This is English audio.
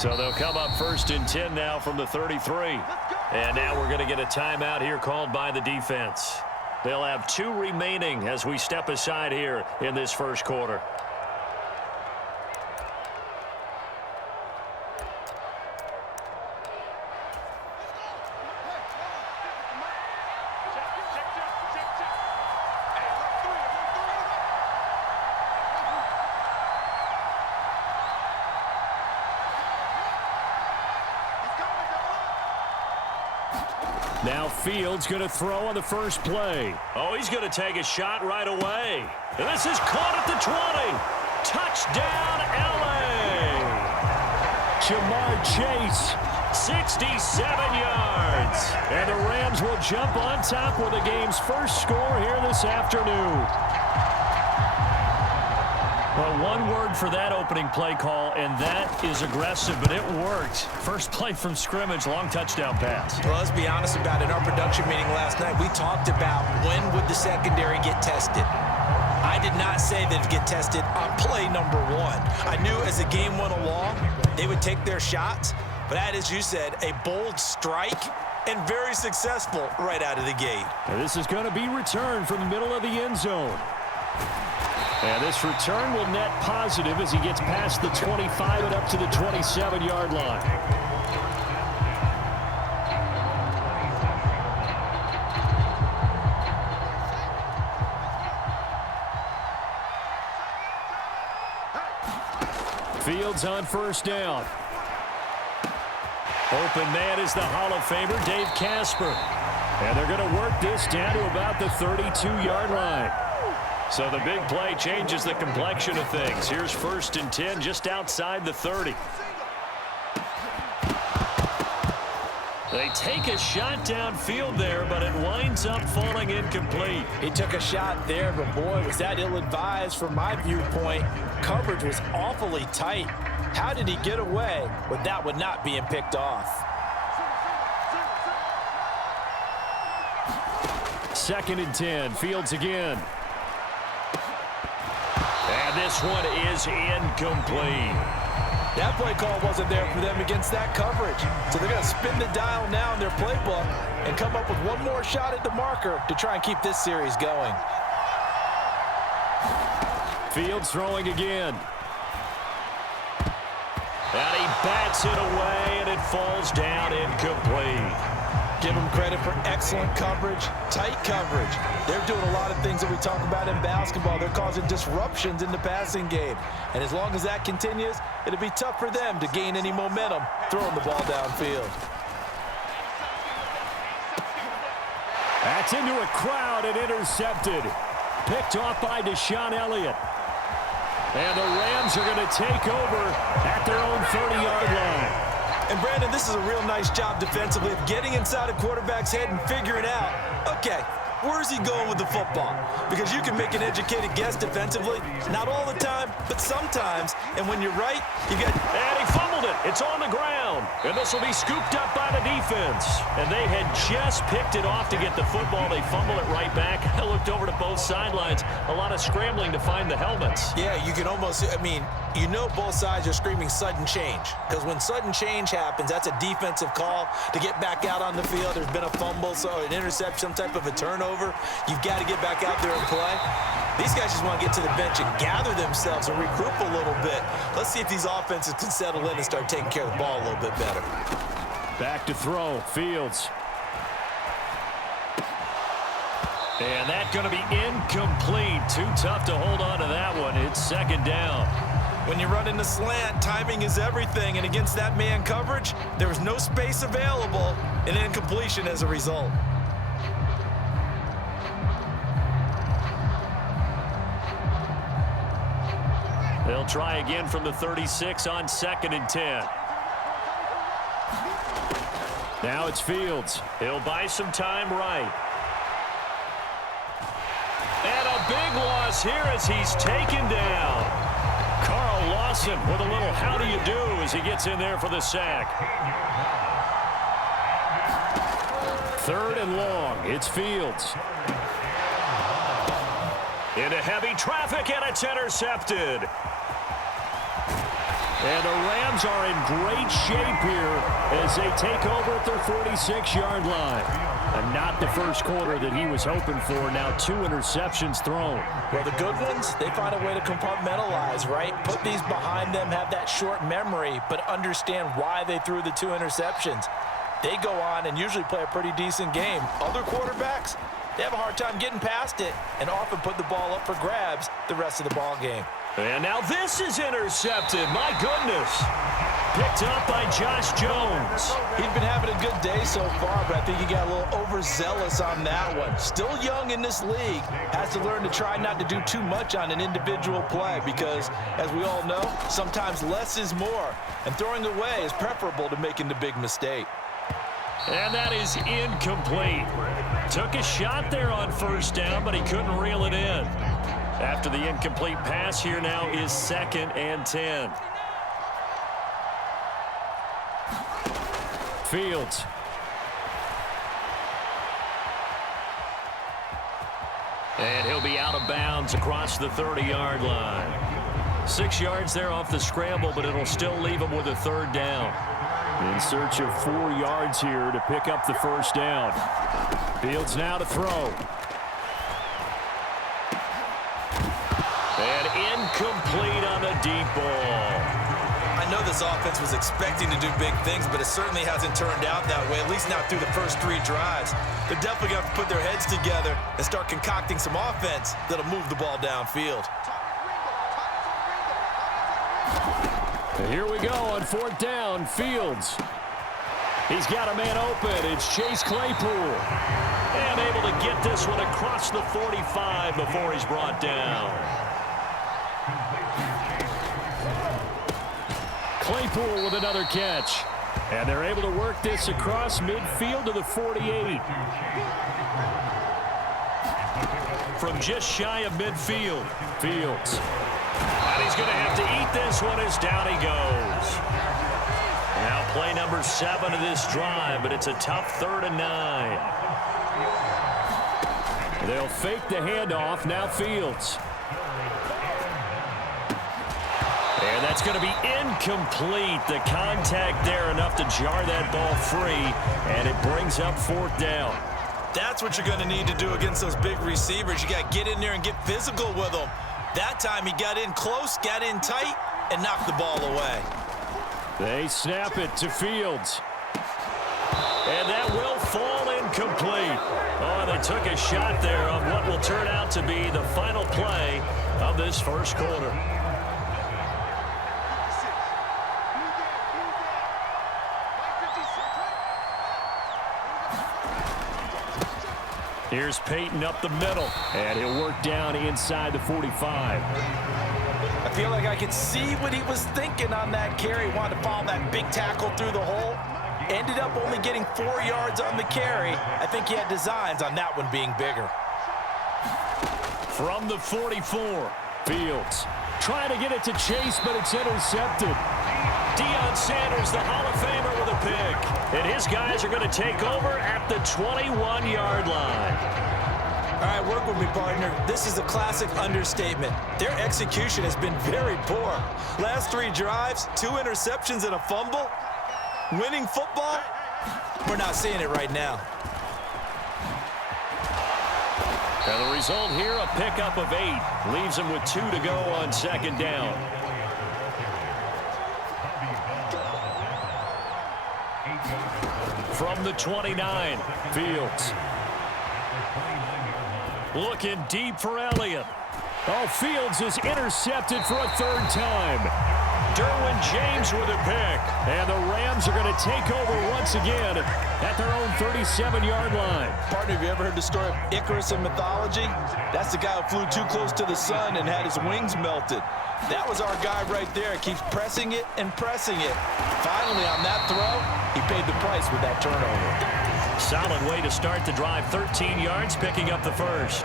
So they'll come up 1st and 10 now from the 33. And now we're going to get a timeout here called by the defense. They'll have 2 remaining as we step aside here in this first quarter. Now Fields going to throw on the first play. Oh, he's going to take a shot right away. And this is caught at the 20. Touchdown, L.A. Ja'Marr Chase, 67 yards. And the Rams will jump on top with the game's first score here this afternoon. Well, one word for that opening play call, and that is aggressive, but it worked. First play from scrimmage, long touchdown pass. Well, let's be honest about it. In our production meeting last night, we talked about when would the secondary get tested. I did not say they'd get tested on play number 1. I knew as the game went along, they would take their shots, but that, as you said, a bold strike and very successful right out of the gate. And this is going to be returned from the middle of the end zone. And this return will net positive as he gets past the 25 and up to the 27-yard line. Fields on first down. Open man is the Hall of Famer, Dave Casper. And they're going to work this down to about the 32-yard line. So the big play changes the complexion of things. Here's 1st and 10 just outside the 30. They take a shot downfield there, but it winds up falling incomplete. He took a shot there, but boy, was that ill-advised from my viewpoint. Coverage was awfully tight. How did he get away with that one not being picked off? 2nd and 10, Fields again. And this one is incomplete. That play call wasn't there for them against that coverage. So they're going to spin the dial now in their playbook and come up with one more shot at the marker to try and keep this series going. Fields throwing again. And he bats it away, and it falls down incomplete. Give them credit for excellent coverage, tight coverage. They're doing a lot of things that we talk about in basketball. They're causing disruptions in the passing game. And as long as that continues, it'll be tough for them to gain any momentum throwing the ball downfield. That's into a crowd and intercepted. Picked off by Deshaun Elliott. And the Rams are going to take over at their own 30-yard line. And, Brandon, this is a real nice job defensively of getting inside a quarterback's head and figuring out, okay, where's he going with the football? Because you can make an educated guess defensively, not all the time, but sometimes. And when you're right, you get... And he fumbled it. It's on the ground. And this will be scooped up by the defense. And they had just picked it off to get the football. They fumbled it right back. I looked over to both sidelines. A lot of scrambling to find the helmets. Yeah, you can almost, I mean, you know both sides are screaming sudden change. Because when sudden change happens, that's a defensive call to get back out on the field. There's been a fumble, so an interception, some type of a turnover. You've got to get back out there and play. These guys just want to get to the bench and gather themselves and regroup a little bit. Let's see if these offenses can settle in and start taking care of the ball a little bit better. Back to throw, Fields. And that's going to be incomplete. Too tough to hold on to that one. It's 2nd down. When you run in the slant, timing is everything. And against that man coverage, there was no space available, and incompletion as a result. They'll try again from the 36 on 2nd and 10. Now it's Fields. He'll buy some time right. And a big loss here as he's taken down. Carl Lawson with a little how do you do as he gets in there for the sack. 3rd and long. It's Fields. Into heavy traffic, and it's intercepted. And the Rams are in great shape here as they take over at their 46-yard line. And not the first quarter that he was hoping for. Now 2 interceptions thrown. Well, the good ones, they find a way to compartmentalize, right? Put these behind them, have that short memory, but understand why they threw the 2 interceptions. They go on and usually play a pretty decent game. Other quarterbacks, they have a hard time getting past it and often put the ball up for grabs the rest of the ball game. And now this is intercepted. My goodness. Picked up by Josh Jones. He's been having a good day so far, but I think he got a little overzealous on that one. Still young in this league. Has to learn to try not to do too much on an individual play because, as we all know, sometimes less is more. And throwing away is preferable to making the big mistake. And that is incomplete. Took a shot there on first down, but he couldn't reel it in. After the incomplete pass, here now is 2nd and 10. Fields. And he'll be out of bounds across the 30-yard line. 6 yards there off the scramble, but it'll still leave him with a 3rd down. In search of 4 yards here to pick up the first down. Fields now to throw. And incomplete on the deep ball. I know this offense was expecting to do big things, but it certainly hasn't turned out that way, at least not through the first 3 drives. They're definitely going to have to put their heads together and start concocting some offense that'll move the ball downfield. And here we go on 4th down. Fields. He's got a man open. It's Chase Claypool. And able to get this one across the 45 before he's brought down. Claypool with another catch. And they're able to work this across midfield to the 48. From just shy of midfield. Fields. And he's going to have to eat this one as down he goes. Now play number 7 of this drive, but it's a tough 3rd and 9. They'll fake the handoff. Now Fields. And that's going to be incomplete. The contact there enough to jar that ball free, and it brings up 4th down. That's what you're going to need to do against those big receivers. You got to get in there and get physical with them. That time he got in close, got in tight, and knocked the ball away. They snap it to Fields. And that will fall incomplete. Oh, they took a shot there on what will turn out to be the final play of this first quarter. Here's Peyton up the middle, and he'll work down inside the 45. I feel like I could see what he was thinking on that carry. Wanted to follow that big tackle through the hole. Ended up only getting 4 yards on the carry. I think he had designs on that one being bigger. From the 44, Fields trying to get it to Chase, but it's intercepted. Deion Sanders, the Hall of Famer, with a pick. And his guys are going to take over at the 21-yard line. All right, work with me, partner. This is a classic understatement. Their execution has been very poor. Last 3 drives, 2 interceptions and a fumble. Winning football? We're not seeing it right now. And the result here, a pickup of 8. Leaves him with 2 to go on 2nd down. From the 29, Fields. Looking deep for Elliott. Oh, Fields is intercepted for a 3rd time. Derwin James with a pick. And the Rams are going to take over once again at their own 37-yard line. Partner, have you ever heard the story of Icarus in mythology? That's the guy who flew too close to the sun and had his wings melted. That was our guy right there. Keeps pressing it and pressing it. Finally, on that throw, he paid the price with that turnover. Solid way to start the drive. 13 yards, picking up the first.